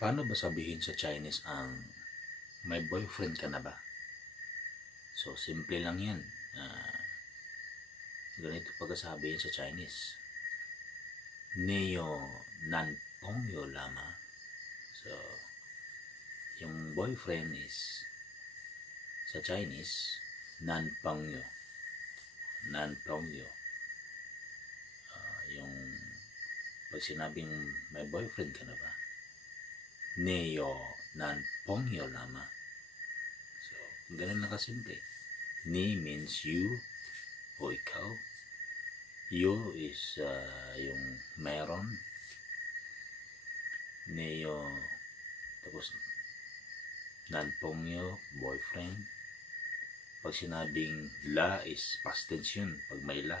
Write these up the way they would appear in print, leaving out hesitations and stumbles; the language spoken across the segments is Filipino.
Paano ba sabihin sa Chinese ang may boyfriend ka na ba? So, simple lang yan. Ganito pagkasabihin sa Chinese. Neyo nan pongyo lama. So, yung boyfriend is sa Chinese, nan pongyo. Nan pongyo. Yung pag sinabing may boyfriend ka na ba? Neyo nan pongyo lama. So, ganun lang kasimple. Ni means you o ikaw. You is yung meron. Neyo, tapos nan pongyo, boyfriend. Pag sinabing la is past tense yun, pag may la.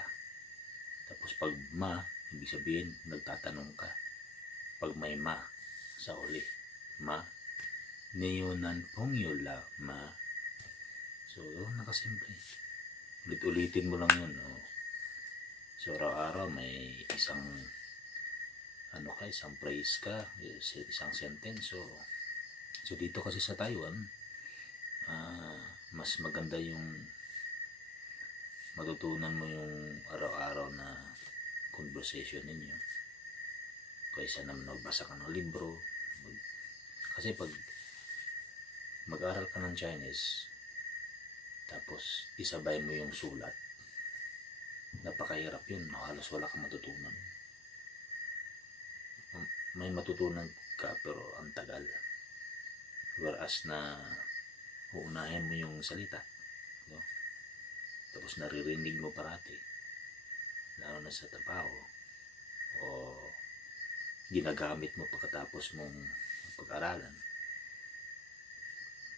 Tapos pag ma, ibig sabihin nagtatanong ka. Pag may ma sa uli, ma. Neyo nan pongyo la ma. So, nakasimple. Ulit-ulitin mo lang yun. Oh. So, araw-araw may isang isang phrase ka, isang sentence. So dito kasi sa Taiwan, mas maganda yung matutunan mo yung araw-araw na conversation ninyo kaysa naman magbasa ka ng libro. Kasi pag mag-aral ka ng Chinese tapos isabay mo yung sulat, napakahirap yun. Halos wala kang matutunan. May matutunan ka pero ang tagal. Whereas na uunahin mo yung salita, no? Tapos naririnig mo parati, lalo na sa trabaho o ginagamit mo pagkatapos mong pag-aralan,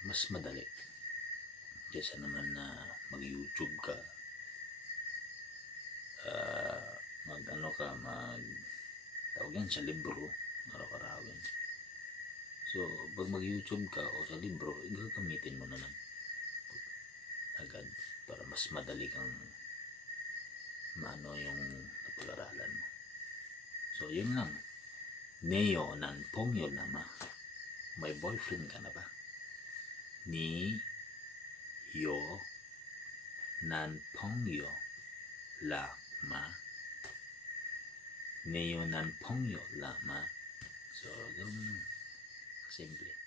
mas madali kaysa naman na mag-YouTube ka, tawag yan sa libro, araw-arawin. So, pag mag-YouTube ka o sa libro, gagamitin mo na lang agad para mas madali kang maano yung napag-aralan mo. So, yun lang. Neyo nan pongyo lama. May boyfriend ka na ba? Ni yo nan pongyo lama. Neyo nan pongyo lama. So, ganun simple.